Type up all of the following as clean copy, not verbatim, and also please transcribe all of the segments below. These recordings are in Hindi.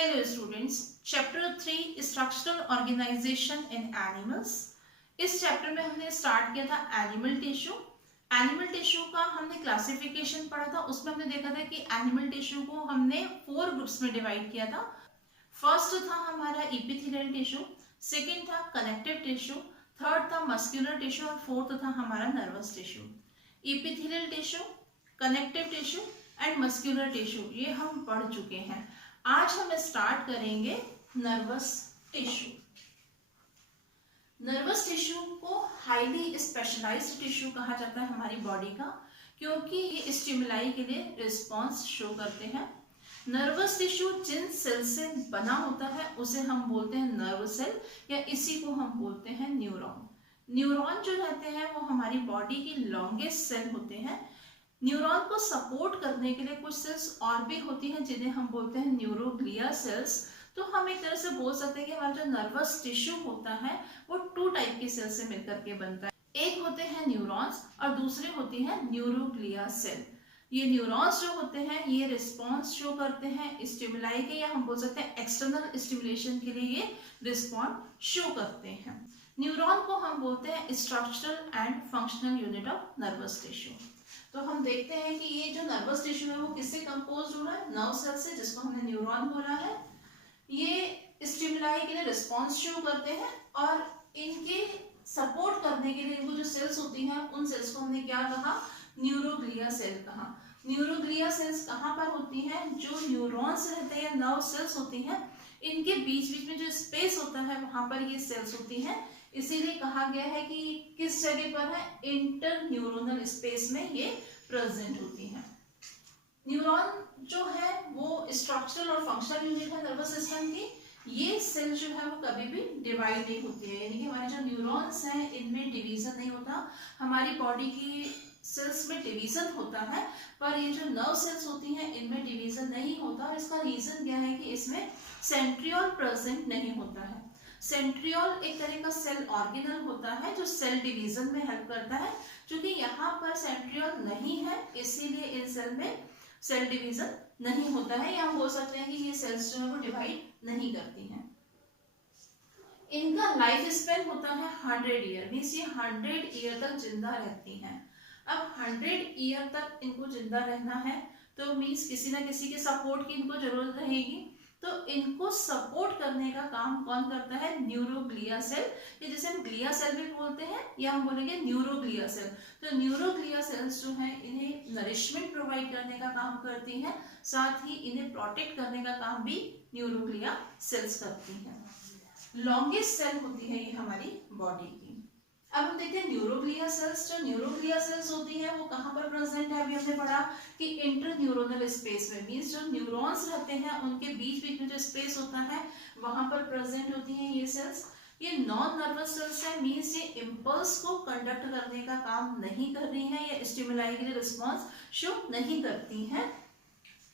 Hello students, chapter 3 structural organization in animals। इस चैप्टर में हमने स्टार्ट किया था एनिमल टिश्यू। एनिमल टिश्यू का हमने क्लासिफिकेशन पढ़ा था। उसमें हमने देखा था कि एनिमल टिश्यू को हमने 4 ग्रुप्स में डिवाइड किया था। फर्स्ट था हमारा इपिथेलियल टिश्यू, सेकंड था कनेक्टिव टिश्यू, थर्ड था मस्कुलर टिश्यू और फोर्थ था हमारा nervous tissue. Epithelial tissue, connective tissue and muscular tissue ये हम पढ़ चुके हैं। आज हम स्टार्ट करेंगे नर्वस टिश्यू। नर्वस टिश्यू को हाईली स्पेशलाइज्ड टिश्यू कहा जाता है हमारी बॉडी का, क्योंकि ये स्टिमुलाई के लिए रिस्पॉन्स शो करते हैं। नर्वस टिश्यू जिन सेल से बना होता है उसे हम बोलते हैं नर्व सेल, या इसी को हम बोलते हैं न्यूरॉन। न्यूरॉन जो रहते हैं वो हमारी बॉडी की लॉन्गेस्ट सेल होते हैं। न्यूरॉन को सपोर्ट करने के लिए कुछ सेल्स और भी होती हैं जिन्हें हम बोलते हैं न्यूरोग्लिया सेल्स। तो हम एक तरह से बोल सकते हैं कि हमारा जो नर्वस टिश्यू होता है वो 2 टाइप के सेल से मिलकर के बनता है। एक होते हैं न्यूरॉन्स और दूसरे होती हैं न्यूरोग्लिया सेल। ये न्यूरॉन्स जो होते हैं ये रिस्पॉन्स शो करते हैं स्टिमुलाई के, या हम बोल सकते हैं एक्सटर्नल स्टिमुलेशन के लिए ये रिस्पॉन्ड शो करते हैं। न्यूरॉन को हम बोलते हैं structural and functional unit of nervous tissue. तो हम देखते हैं कि ये जो नर्वस टिश्यू है वो किससे कंपोज हो रहा है, नर्व सेल से, जिसको हमने न्यूरॉन बोला है। ये स्टिमुलाई के लिए रिस्पॉन्स शो करते हैं और इनके सपोर्ट करने के लिए इनको जो सेल्स होती हैं उन सेल्स को हमने क्या कहा, न्यूरोग्लिया सेल कहा। न्यूरोग्लिया सेल्स कहाँ पर होती हैं, जो न्यूरॉन्स रहते हैं या नर्व सेल्स होती हैं इनके बीच बीच में जो स्पेस होता है वहां पर ये सेल्स होती हैं। इसीलिए कहा गया है कि किस जगह पर है, इंटर न्यूरोनल स्पेस में ये प्रेजेंट होती हैं। न्यूरॉन जो है वो स्ट्रक्चरल और फंक्शनल यूनिट है नर्वस सिस्टम की। ये सेल जो है वो कभी भी डिवाइड नहीं होती है, यानी कि हमारे जो न्यूरॉन्स हैं इनमें डिवीजन नहीं होता। हमारी बॉडी की सेल्स में डिवीजन होता है पर ये जो नर्व सेल्स होती हैं इनमें डिवीजन नहीं होता। और इसका रीजन क्या है कि इसमें सेंट्रियोल प्रेजेंट नहीं होता है। सेंट्रियोल एक तरह का सेल ऑर्गेनल होता है जो सेल डिवीजन में हेल्प करता है। क्योंकि यहाँ पर सेंट्रियोल नहीं है इसीलिए इन सेल में सेल डिवीजन नहीं होता है, या हम बोल सकते हैं कि ये सेल्स जो है वो डिवाइड नहीं करती हैं। इनका लाइफ स्पेन होता है 100 ईयर, मीन्स ये 100 ईयर तक जिंदा रहती हैं। अब 100 ईयर तक इनको जिंदा रहना है तो मीन्स किसी ना किसी के सपोर्ट की इनको जरूरत रहेगी। तो इनको सपोर्ट करने का काम कौन करता है, न्यूरोग्लिया सेल, या जिसे हम ग्लिया सेल भी बोलते हैं या हम बोलेंगे न्यूरोग्लिया सेल। तो न्यूरोग्लिया सेल्स जो है इन्हें नरिशमेंट प्रोवाइड करने का काम करती हैं, साथ ही इन्हें प्रोटेक्ट करने का काम भी न्यूरोग्लिया सेल्स करती हैं। लॉन्गेस्ट सेल होती है ये हमारी बॉडी की। अब हम देखते हैं न्यूरोग्लिया सेल्स। जो न्यूरोग्लिया सेल्स होती हैं वो कहाँ पर प्रेजेंट है, अभी हमने पढ़ा कि इंटर न्यूरोनल स्पेस में, मींस जो न्यूरॉन्स रहते हैं उनके बीच बीच में जो स्पेस होता है वहां पर प्रेजेंट होती हैं ये सेल्स। ये नॉन नर्वस सेल्स है, मींस ये इम्पल्स को कंडक्ट करने का काम नहीं कर रही हैं या स्टिमुलाई के लिए रिस्पॉन्स शो नहीं करती हैं।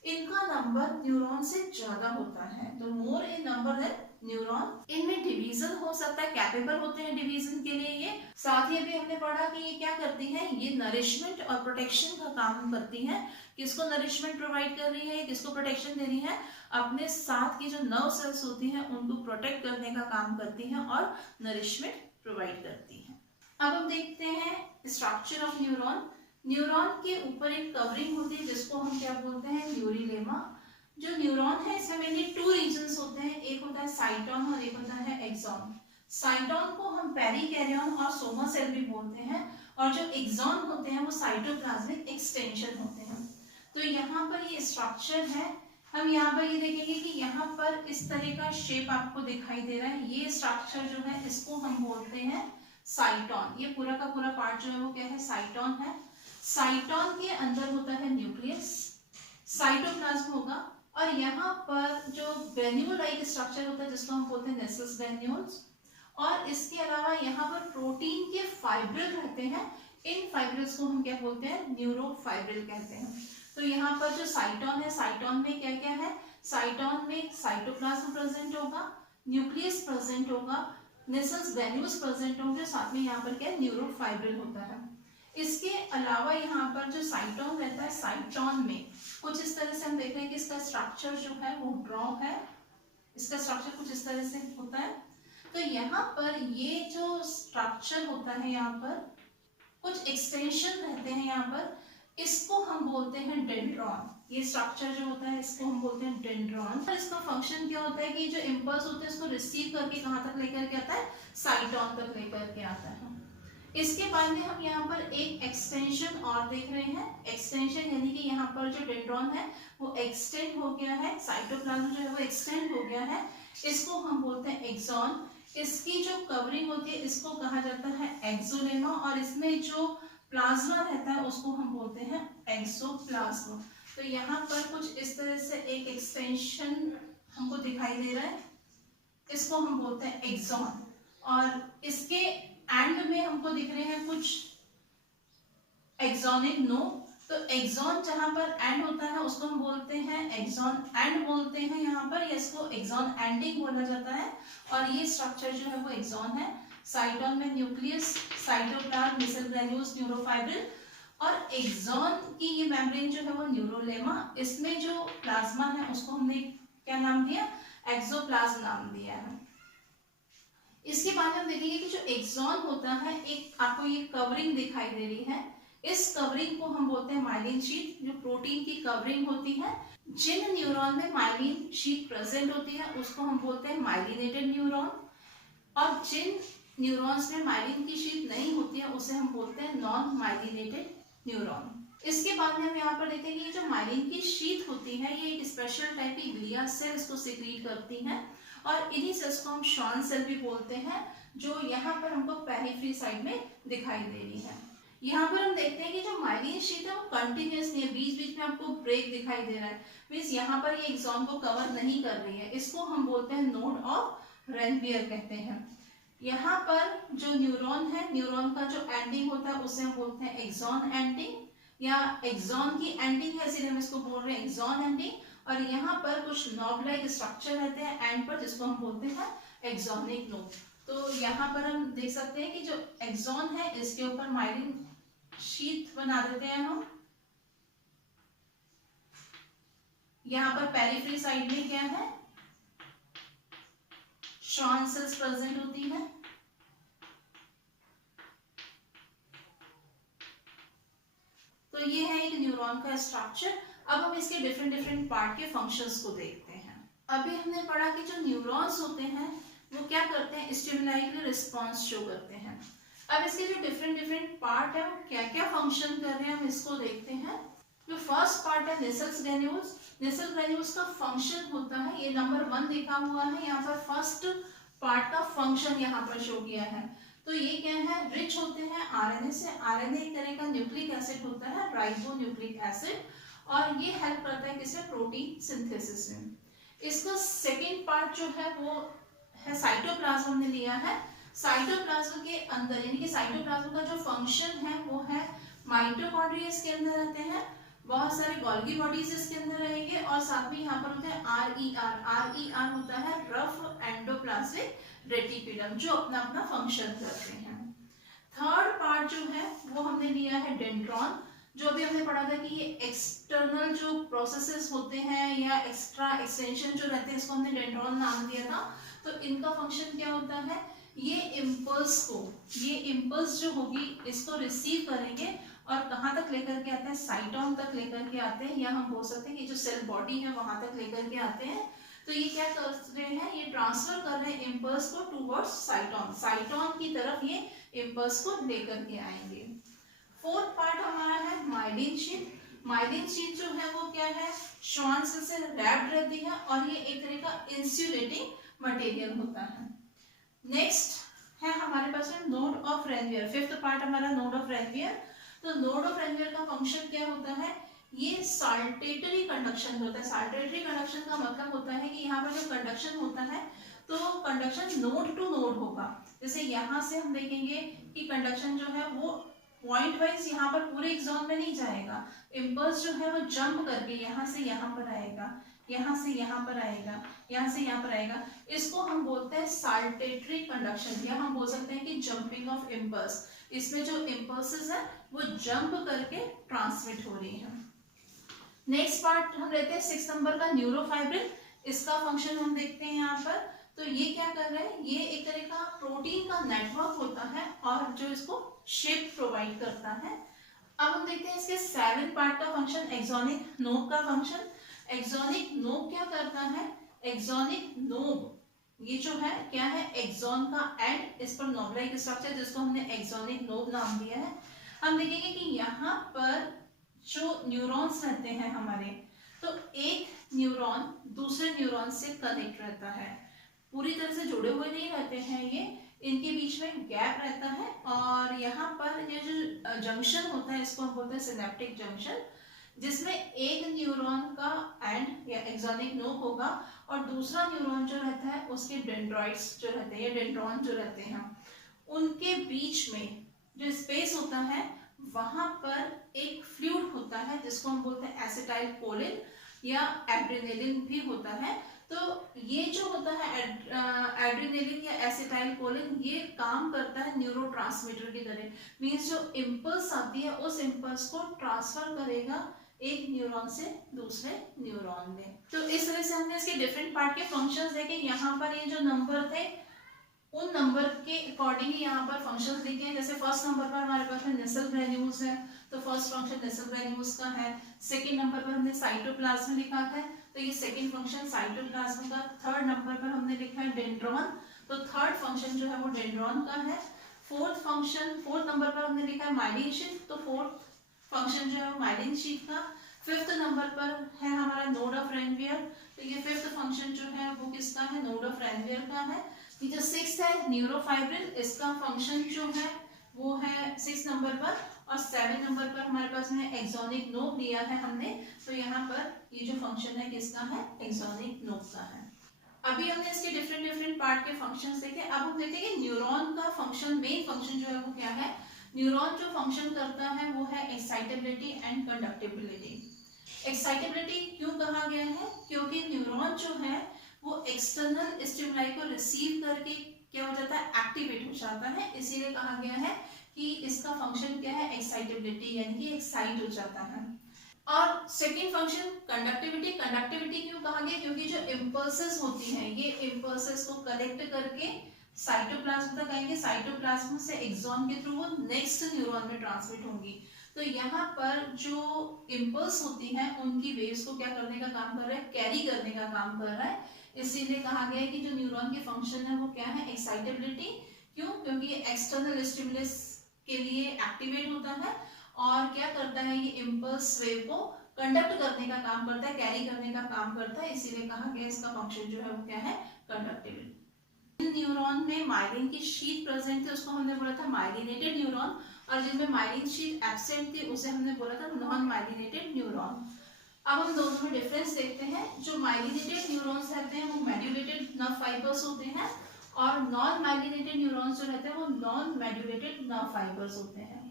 इनका नंबर न्यूरॉन से ज्यादा होता है, तो मोर ए नंबर है न्यूरॉन। इनमें डिवीजन हो सकता है, कैपेबल होते हैं डिवीजन के लिए ये। साथ ही अभी हमने पढ़ा कि ये क्या करती हैं, ये नरिशमेंट और प्रोटेक्शन का काम करती हैं। किसको नरिशमेंट प्रोवाइड कर रही है, किसको प्रोटेक्शन दे रही है, अपने साथ की जो नर्व सेल्स होती हैं उनको प्रोटेक्ट करने का काम करती हैं और नरिशमेंट प्रोवाइड करती हैं। अब हम देखते हैं स्ट्रक्चर ऑफ न्यूरॉन। न्यूरॉन के ऊपर एक कवरिंग होती है जिसको हम क्या बोलते हैं, न्यूरिलेमा। जो न्यूरॉन है इसमें मेनली 2 रीजन्स होते हैं, एक होता है साइटोन और एक होता है एक्सॉन। साइटोन को हम पेरिकैरियन और सोमा सेल भी बोलते हैं, और जो एक्सॉन होते हैं वो साइटोप्लाज्मिक एक्सटेंशन होते हैं। तो यहाँ पर ये स्ट्रक्चर है। हम यहाँ पर ये देखेंगे कि यहाँ पर इस तरह का शेप आपको दिखाई दे रहा है। ये स्ट्रक्चर जो है इसको हम बोलते हैं साइटोन। ये पूरा का पूरा पार्ट जो है वो क्या है, साइटोन है। साइटोन के अंदर होता है न्यूक्लियस, साइटोप्लाज्म होगा, और यहाँ पर जो ग्रेन्यूल लाइक स्ट्रक्चर होता है जिसको हम बोलते हैं नेसल्स ग्रेन्यूल्स। और इसके अलावा यहाँ पर प्रोटीन के फाइब्रिल रहते हैं। इन फाइब्रिल्स को हम क्या बोलते हैं, न्यूरोफाइब्रिल कहते हैं। तो यहाँ पर जो साइटोन है, साइटोन में क्या क्या है, साइटोन में साइटोप्लाज्म प्रेजेंट होगा, न्यूक्लियस प्रेजेंट होगा, नेसल्स ग्रेन्यूल्स प्रेजेंट होंगे, साथ में यहाँ पर क्या न्यूरोफाइब्रिल होता है। इसके अलावा यहाँ पर जो साइटोन रहता है, साइटोन में कुछ इस तरह से हम देख रहे हैं कि इसका स्ट्रक्चर जो है वो ड्रॉ है। इसका स्ट्रक्चर कुछ इस तरह से होता है। तो यहाँ पर ये जो स्ट्रक्चर होता है, यहाँ पर कुछ एक्सटेंशन रहते हैं यहाँ पर, इसको हम बोलते हैं डेंड्रॉन। ये स्ट्रक्चर जो होता है इसको हम बोलते हैं डेंड्रॉन। और इसका फंक्शन क्या होता है कि जो इम्पल्स होते हैं इसको रिसीव करके कहाँ तक लेकर के आता है, साइटोन तक लेकर के आता है। इसके बाद में हम यहाँ पर एक एक्सटेंशन और देख रहे हैं। एक्सटेंशन यानी कि यहाँ पर जो डेंड्रॉन है वो एक्सटेंड हो गया है, साइटोप्लाज्म जो है वो एक्सटेंड हो गया है, इसको हम बोलते हैं एक्सॉन। इसकी जो कवरिंग होती है इसको कहा जाता है एक्सोलेमा, और इसमें जो प्लाज्मा रहता है उसको हम बोलते हैं एक्सोप्लाज्मा। तो यहाँ पर कुछ इस तरह से एक एक्सटेंशन हमको दिखाई दे रहा है, इसको हम बोलते हैं एक्सॉन। और इसके एंड में हमको दिख रहे हैं कुछ एक्सोनिक नोड। तो एक्सॉन जहां पर एंड होता है उसको हम बोलते हैं एक्सॉन एंड बोलते हैं यहाँ पर, या इसको एक्सॉन एंडिंग बोला जाता है। और ये स्ट्रक्चर जो है वो एक्सॉन है। साइटोन में न्यूक्लियस, साइटोप्लाज्म, बेसल ग्रैन्यूल्स, न्यूरोफाइब्रिल, और एक्सॉन की ये मेम्ब्रेन जो है वो न्यूरोलेमा। इसमें जो प्लाज्मा है उसको हमने क्या नाम दिया, एक्सोप्लाज्म नाम दिया है। इसके बाद हम देखेंगे कि जो एक्सॉन होता है, एक आपको ये कवरिंग दिखाई दे रही है, इस कवरिंग को हम बोलते हैं माइलिन शीट, जो प्रोटीन की कवरिंग होती है। जिन न्यूरॉन में माइलिन शीट प्रेजेंट होती है उसको हम बोलते हैं माइलिनेटेड न्यूरॉन, और जिन न्यूरॉन्स में माइलिन की शीट नहीं होती है उसे हम बोलते हैं नॉन माइलिनेटेड न्यूरॉन। इसके बाद में हम यहाँ पर देखेंगे कि जो माइलिन की शीट होती है ये एक स्पेशल टाइप की ग्लिया सेल इसको सिक्रीट करती है, और इन्हीं सेल्स को हम शॉन सेल भी बोलते हैं, जो यहाँ पर हमको पेरिफेरी साइड में दिखाई दे रही है। यहाँ पर हम देखते हैं कि जो माइलिन शीट है वो कंटिन्यूअस नहीं है, बीच बीच में आपको ब्रेक दिखाई दे रहा है, मींस यहाँ पर ये एक्सॉन को कवर नहीं कर रही है। इसको हम बोलते हैं नोड ऑफ रेनवियर कहते हैं। यहाँ पर जो न्यूरॉन है, न्यूरॉन का जो एंडिंग होता है उसे हम बोलते हैं एक्सॉन एंडिंग, या एक्सॉन की एंडिंग है इसलिए हम इसको बोल रहे हैं एक्सॉन एंडिंग। और यहाँ पर कुछ नॉब लाइक स्ट्रक्चर रहते हैं एंड पर, जिसको हम बोलते हैं एक्सॉनिक नोड। तो यहाँ पर हम देख सकते हैं कि जो एक्सॉन है इसके ऊपर माइलिन शीट बना देते हैं हम। यहाँ पर पेरिफेरी साइड में क्या है, शॉन सेल्स प्रेजेंट होती है। तो ये है एक न्यूरॉन का स्ट्रक्चर। अब हम इसके डिफरेंट पार्ट के फंक्शंस को देखते हैं। अभी हमने पढ़ा कि जो न्यूरॉन्स होते हैं वो क्या करते हैं, स्टिमुलाई के लिए रिस्पॉन्स शो करते हैं। अब इसके जो डिफरेंट पार्ट है वो क्या क्या फंक्शन कर रहे हैं हम इसको देखते हैं। जो फर्स्ट पार्ट है नेसल्स ग्रैन्यूल्स, नेसल ग्रैन्यूल्स का फंक्शन होता है, ये नंबर 1 लिखा हुआ है यहाँ पर, फर्स्ट पार्ट का फंक्शन यहाँ पर शो किया है। तो ये क्या है, रिच होते हैं आरएनए से। आरएनए एक तरह का न्यूक्लिक एसिड होता है, राइबो न्यूक्लिक एसिड, और ये हेल्प करता है किसे, प्रोटीन सिंथेसिस में। इसका सेकेंड पार्ट जो है वो है साइटोप्लाज्म हमने लिया है। साइटोप्लाज्म के अंदर यानी कि साइटोप्लाज्म का जो फंक्शन है वो है माइटोकॉन्ड्रिया इसके अंदर रहते हैं, बहुत सारे गोल्गी बॉडीज इसके अंदर रहेंगे, और साथ में यहाँ पर होता है आरईआर। आरईआर होता है रफ एंडोप्लाज्मिक रेटिकुलम, जो अपना अपना फंक्शन करते हैं। थर्ड पार्ट जो है वो हमने लिया है डेंड्रॉन, जो भी हमने पढ़ा था कि ये एक्सटर्नल जो प्रोसेसेस होते हैं या एक्स्ट्रा एक्सटेंशन जो रहते हैं इसको हमने डेंड्रॉन नाम दिया था। तो इनका फंक्शन क्या होता है, ये इम्पल्स को, ये इम्पल्स जो होगी इसको रिसीव करेंगे और कहाँ तक लेकर के आते हैं, साइटोन तक लेकर के आते हैं, या हम बोल सकते हैं कि जो सेल बॉडी है वहां तक लेकर के आते हैं। तो ये क्या कर रहे हैं, ये ट्रांसफर कर रहे हैं इम्पल्स को टूवर्ड्स साइटोन, साइटोन की तरफ ये इम्पल्स को लेकर के आएंगे। फोर्थ पार्ट हमारा है माइलिन शीट। माइलिन शीट जो है वो क्या है, श्वान सेल से रैप्ड रहती है, और ये एक तरह का इंसुलेटिंग मटेरियल होता है। नेक्स्ट है हमारे पास node of Ranvier, fifth part हमारा नोड ऑफ रेनवियर। तो नोड ऑफ रेनवियर का फंक्शन क्या होता है, ये साल्टेटरी कंडक्शन होता है। साल्टेटरी कंडक्शन का मतलब होता है कि यहाँ पर जो कंडक्शन होता है तो कंडक्शन नोड टू नोड होगा। जैसे यहाँ से हम देखेंगे कि कंडक्शन जो है वो पॉइंट वाइज यहाँ पर पूरे एक्सॉन में नहीं जाएगा, इम्पल्स जो है वो जंप करके यहाँ से यहाँ पर आएगा, यहाँ से यहाँ पर आएगा, यहाँ से यहाँ पर आएगा। इसको हम बोलते हैं साल्टेटरी कंडक्शन, या हम बोल सकते हैं कि जंपिंग ऑफ इम्पल्स। इसमें जो इम्पल्सेस है वो जंप करके ट्रांसमिट हो रही है। नेक्स्ट पार्ट हम लेते हैं 6 नंबर का न्यूरोफाइब्रिल। इसका फंक्शन हम देखते हैं यहाँ पर। तो ये क्या कर रहा है, ये एक तरह का प्रोटीन का नेटवर्क होता है और जो इसको शेप प्रोवाइड करता है। अब हम देखते हैं इसके 7 पार्ट का फंक्शन, एक्सोनिक नोब का फंक्शन। एक्सोनिक नोब क्या करता है, एक्सोनिक नोब ये जो है क्या है, एक्सॉन का एंड, इस पर नोब लाइक स्ट्रक्चर जिसको हमने एक्सोनिक नोब नाम दिया है। हम देखेंगे कि यहाँ पर जो न्यूरॉन्स रहते हैं हमारे, तो एक न्यूरॉन दूसरे न्यूरॉन से कनेक्ट रहता है, पूरी तरह से जुड़े हुए नहीं रहते हैं ये, इनके बीच में गैप रहता है। और यहाँ पर ये जो जंक्शन होता है इसको हम बोलते हैं सिनेप्टिक जंक्शन, जिसमें एक न्यूरॉन का एंड या एक्सोनिक नोब होगा और दूसरा न्यूरॉन जो रहता है उसके डेंड्राइट्स जो रहते हैं या डेंड्रॉन जो रहते हैं, उनके बीच में जो स्पेस होता है वहां पर एक फ्लूइड होता है जिसको हम बोलते हैं एसिटाइल कोलिन या एड्रेनालिन भी होता है। तो ये जो होता है एड्रेनालिन या एसिटाइल कोलिन, ये काम करता है न्यूरोट्रांसमीटर की तरह, मींस जो इम्पल्स आती है उस इम्पल्स को ट्रांसफर करेगा एक न्यूरॉन से दूसरे न्यूरॉन में। तो इस तरह से हमने इसके डिफरेंट पार्ट के फंक्शंस देखे। यहाँ पर ये जो नंबर थे उन नंबर के अकॉर्डिंग ही यहाँ पर फंक्शंस लिखे हैं। जैसे फर्स्ट नंबर पर हमारे पास में नेसल ग्रेन्यूल्स है, तो फर्स्ट फंक्शन नेसल ग्रेन्यूल्स का है। सेकंड नंबर पर हमने साइटोप्लाज्म लिखा है, तो ये सेकंड फंक्शन साइटोप्लाज्म का। थर्ड नंबर पर हमने लिखा है डेंड्रॉन, तो थर्ड फंक्शन जो है वो डेंड्रॉन का है। फोर्थ नंबर पर हमने लिखा है माइलिन शीथ, तो फोर्थ फंक्शन जो है वो माइलिन शीथ का। फिफ्थ नंबर पर है हमारा नोड ऑफ रेनवियर, तो ये फिफ्थ फंक्शन जो है वो किसका है, नोड ऑफ रेनवियर का है। ये जो सिक्स्थ है न्यूरोफाइब्रिल, इसका फंक्शन जो है वो है 6 नंबर पर। और 7 नंबर पर हमारे पास में एक्सोनिक नोब लिया है हमने, तो यहाँ पर ये जो फंक्शन है किसका है, एक्सोनिक नोब का है। अभी हमने इसके डिफरेंट पार्ट के फंक्शंस देखे। अब हम देखते हैं कि न्यूरॉन का फंक्शन, मेन फंक्शन जो है वो क्या है। न्यूरॉन जो फंक्शन करता है वो है एक्साइटेबिलिटी एंड कंडक्टिबिलिटी। एक्साइटेबिलिटी क्यों कहा गया है, क्योंकि न्यूरॉन जो है वो एक्सटर्नल स्टिमुलाई को रिसीव करके क्या हो जाता है, एक्टिवेट हो जाता है, इसीलिए कहा गया है कि इसका फंक्शन क्या है, एक्साइटेबिलिटी, यानी कि एक्साइट हो जाता है। और सेकेंड फंक्शन कंडक्टिविटी। कंडक्टिविटी क्यों कहा गया, क्योंकि जो इम्पल्सेस होती हैं ये इम्पल्सेस को कलेक्ट करके साइटोप्लाज्म तक आएंगे, साइटोप्लाज्म से एक्सॉन के थ्रू वो नेक्स्ट न्यूरॉन में ट्रांसमिट होंगी। तो यहाँ पर जो इम्पल्स होती हैं उनकी वेव्स को क्या करने का काम कर रहा है, कैरी करने का काम कर रहा है, इसीलिए कहा गया है कि जो न्यूरॉन के फंक्शन है वो क्या है, एक्साइटेबिलिटी। क्यों, क्योंकि ये एक्सटर्नल स्टिमुलस के लिए एक्टिवेट होता है और क्या करता है, ये इम्पल्स वेव को कंडक्ट करने का काम करता है, कैरी करने का काम करता है, इसीलिए कहा गया इसका फंक्शन जो है वो क्या है, कंडक्टिविटी। न्यूरॉन में माइलिन की शीट प्रेजेंट थी उसको हमने बोला था माइलिनेटेड न्यूरॉन, और जिनमें माइलिन शीट एब्सेंट थी उसे हमने बोला था नॉन माइलिनेटेड न्यूरॉन। अब हम दोनों में डिफरेंस देखते हैं। जो माइलिनेटेड न्यूरॉन्स रहते हैं वो मेड्यूलेटेड नर्व फाइबर्स होते हैं, और नॉन माइलिनेटेड न्यूरॉन्स जो रहते हैं वो नॉन मेड्यूलेटेड नर्व फाइबर्स होते हैं।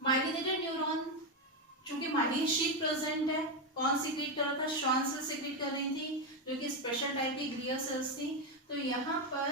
माइलिनेटेड न्यूरॉन चूंकि माइलिन शीट प्रेजेंट है, कौन सीक्रेट कर रहा था, श्वान सेल सीक्रेट कर रही थी जो कि स्पेशल टाइप की ग्लियल सेल्स थी। तो यहाँ पर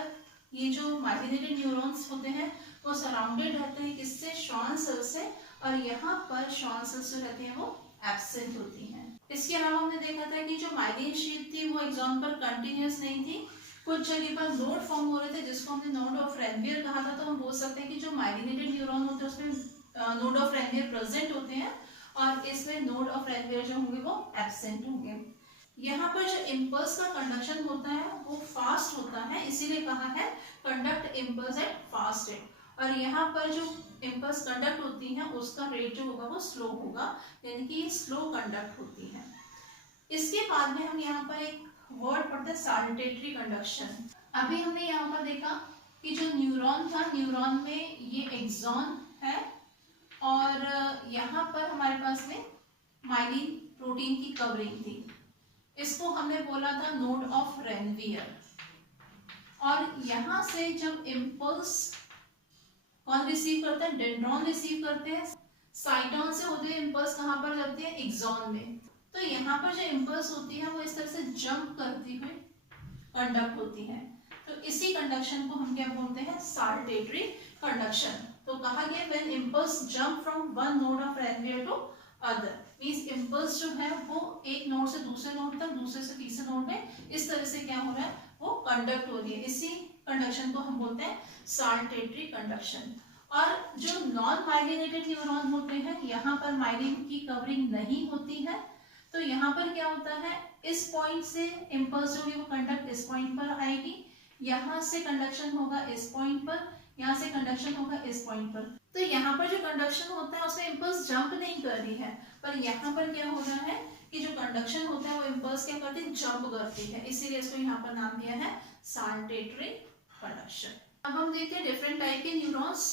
ये जो माइलिनेटेड न्यूरॉन्स होते हैं वो सराउंडेड रहते हैं किससे, श्वान सेल से, और यहाँ पर श्वान सेल्स जो रहती हैं वो एब्सेंट होती हैं। इसके अलावा हमने देखा था कि जो माइलिन शीट थी वो एग्जाम पर कंटिन्यूअस नहीं थी, कुछ जगह पर नोड फॉर्म हो रहे थे जिसको हमने नोड ऑफ रेनवियर कहा था। तो हम बोल सकते हैं कि जो माइलिनेटेड न्यूरॉन होते हैं उसमें नोड ऑफ रेनवियर प्रेजेंट होते हैं और इसमें नोड ऑफ रेनवियर जो होंगे वो एब्सेंट होंगे। यहाँ पर जो इम्पल्स का कंडक्शन होता है वो फास्ट होता है, इसीलिए कहा है conduct impulse at fast rate, और यहाँ पर जो इम्पल्स कंडक्ट होती हैं उसका रेट जो होगा वो स्लो होगा, यानी कि ये स्लो कंडक्ट होती है। इसके बाद में हम यहाँ पर एक वर्ड पढ़ते हैं साल्टेटरी कंडक्शन। अभी हमने यहाँ पर देखा कि जो न्यूरॉन था, न्यूरॉन में ये एक्सॉन है और यहाँ पर हमारे पास में माइलिन प्रोटीन की कवरिंग थी, इसको हमने बोला था नोड ऑफ रेनवियर। और यहाँ से जब इम्पल्स कौन रिसीव करता है, डेंड्रॉन रिसीव करते हैं, साइटोन से होते हुए इम्पल्स कहाँ पर जाते हैं, एक्सॉन में। तो यहाँ पर जो इम्पल्स होती है वो इस तरह से जंप करती हुई कंडक्ट होती है, तो इसी कंडक्शन को हम क्या बोलते हैं, साल्टेटरी कंडक्शन। तो कहा गया when impulse jump from one node of Ranvier to other, means impulse जो है वो एक नोड से दूसरे नोड तक, दूसरे से तीसरे नोड में इस तरह से क्या हो रहा है, वो कंडक्ट हो रही है। इसी कंडक्शन को हम बोलते हैं साल्टेटरी कंडक्शन। और जो नॉन माइलिनेटेड न्यूरॉन होते हैं, यहाँ पर माइलिन की कवरिंग नहीं होती है, तो यहाँ पर क्या होता है, इस पॉइंट से इम्पल्स जो है वो कंडक्ट इस पॉइंट पर आएगी, यहाँ से कंडक्शन होगा इस पॉइंट पर, यहाँ से कंडक्शन होगा इस पॉइंट पर। तो यहाँ पर जो कंडक्शन होता है उसमें इम्पल्स जंप नहीं कर रही है, पर यहाँ पर क्या हो रहा है कि जो कंडक्शन होता है वो इम्पल्स क्या करती है, जंप करती है, इसीलिए इसको यहाँ पर नाम दिया है साल्टेटरी कंडक्शन। अब हम देखते हैं डिफरेंट टाइप के न्यूरॉन्स।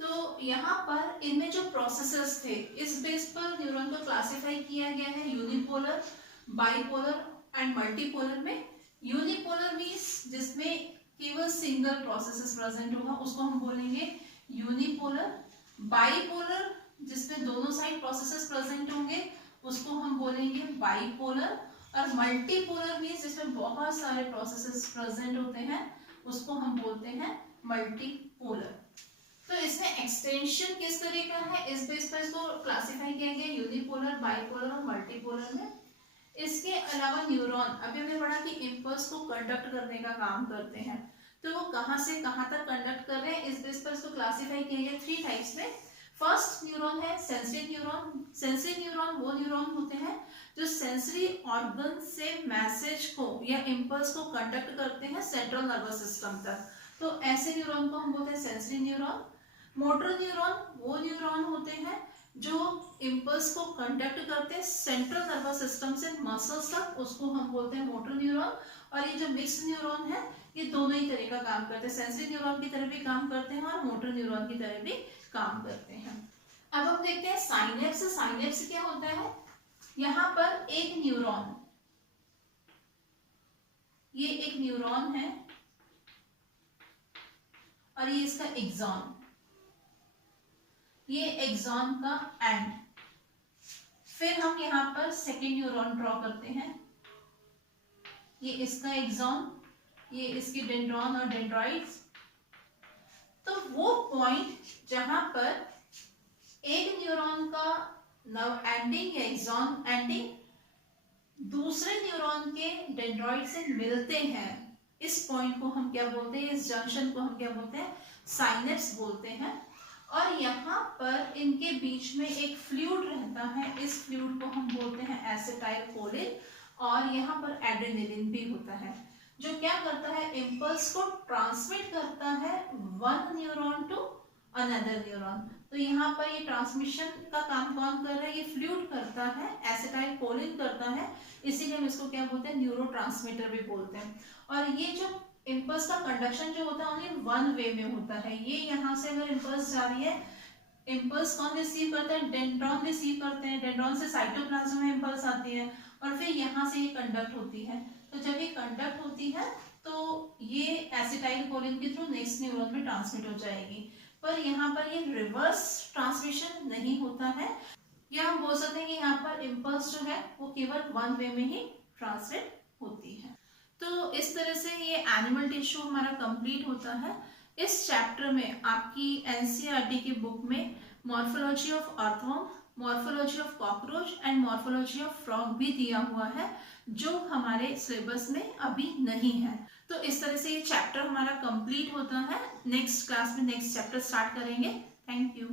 तो यहाँ पर इनमें जो प्रोसेसेस थे, इस बेस पर न्यूरॉन को क्लासिफाई किया गया है यूनिपोलर, बाइपोलर एंड मल्टीपोलर में। यूनिपोलर मींस जिसमें केवल सिंगल प्रोसेसेस प्रेजेंट होगा उसको हम बोलेंगे यूनिपोलर। बाइपोलर जिसमें दोनों साइड प्रोसेसेस प्रेजेंट होंगे उसको हम बोलेंगे बाइपोलर। और मल्टीपोलर मींस जिसमें बहुत सारे प्रोसेसेस प्रेजेंट होते हैं उसको हम बोलते हैं मल्टीपोलर। तो इसमें एक्सटेंशन किस तरह का है, इस बेस पर इसको क्लासिफाई किया गया यूनिपोलर, बाइपोलर और मल्टीपोलर में। इसके अलावा न्यूरॉन, अभी हमने पढ़ा कि इम्पल्स को कंडक्ट करने का काम करते हैं, तो वो कहाँ से कहाँ तक कंडक्ट कर रहे हैं, इस बेस पर इसको क्लासिफाई किया गया 3 टाइप्स में। फर्स्ट न्यूरॉन है सेंसरी न्यूरॉन। सेंसरी न्यूरॉन वो न्यूरॉन होते हैं जो सेंसरी ऑर्गन से मैसेज को या इम्पल्स को कंडक्ट करते हैं सेंट्रल नर्वस सिस्टम तक, तो ऐसे न्यूरॉन को हम बोलते हैं सेंसरी न्यूरॉन। मोटर न्यूरॉन वो न्यूरॉन होते हैं जो इम्पल्स को कंडक्ट करते हैं सेंट्रल नर्वस सिस्टम से मसल्स तक, उसको हम बोलते हैं मोटर न्यूरॉन। और ये जो मिक्स न्यूरॉन है ये दोनों ही तरह का काम करते हैं, सेंसरी न्यूरॉन की तरह भी काम करते हैं और मोटर न्यूरॉन की तरह भी काम करते हैं। अब हम देखते हैं साइनेप्स। साइनेप्स क्या होता है, यहाँ पर एक न्यूरॉन, ये एक न्यूरॉन है और ये इसका एक्सॉन, ये एक्सॉन का एंड। फिर हम यहाँ पर सेकेंड न्यूरॉन ड्रॉ करते हैं, ये इसका एक्सॉन, ये इसकी डेंड्रॉन और डेंड्रॉइड्स। तो वो पॉइंट जहां पर एक न्यूरॉन का नर्व एंडिंग या एक्सॉन एंडिंग दूसरे न्यूरॉन के डेंड्रॉइड से मिलते हैं, इस पॉइंट को हम क्या बोलते हैं, इस जंक्शन को हम क्या बोलते हैं, साइनेप्स बोलते हैं। और यहाँ पर इनके बीच में एक फ्लूइड रहता है, इस फ्लूइड को हम बोलते हैं एसिटाइल कोलिन। और यहाँ पर एड्रेनालिन भी होता है जो क्या करता है, इम्पल्स को ट्रांसमिट करता है one neuron to another neuron. तो यहाँ पर ये ट्रांसमिशन का काम कौन कर रहा है, ये फ्लूइड करता है, एसिटाइल कोलिन करता है, इसीलिए हम इसको क्या बोलते हैं, न्यूरोट्रांसमीटर भी बोलते हैं। और ये जो इम्पल्स का कंडक्शन जो होता है ओनली वन वे में होता है। ये यहाँ से अगर इम्पल्स जा रही है, इम्पल्स कौन रिसीव करता है, डेंड्रॉन रिसीव करते हैं, डेंड्रॉन से साइटोप्लाज्म में इम्पल्स आती है और फिर यहाँ से ये कंडक्ट होती है। तो जब ये कंडक्ट होती है तो ये एसिटाइल कोलिन के थ्रू नेक्स्ट न्यूरॉन में ट्रांसमिट हो जाएगी। पर यहाँ पर ये रिवर्स ट्रांसमिशन नहीं होता है, या हम बोल सकते हैं कि यहाँ पर इम्पल्स जो है वो केवल वन वे में ही ट्रांसमिट होती है। तो इस तरह से ये एनिमल टिश्यू हमारा कंप्लीट होता है। इस चैप्टर में आपकी एनसीईआरटी की बुक में morphology of earthworm, morphology of cockroach and morphology of frog भी दिया हुआ है जो हमारे सिलेबस में अभी नहीं है। तो इस तरह से ये चैप्टर हमारा कंप्लीट होता है। नेक्स्ट क्लास में नेक्स्ट चैप्टर स्टार्ट करेंगे। Thank you.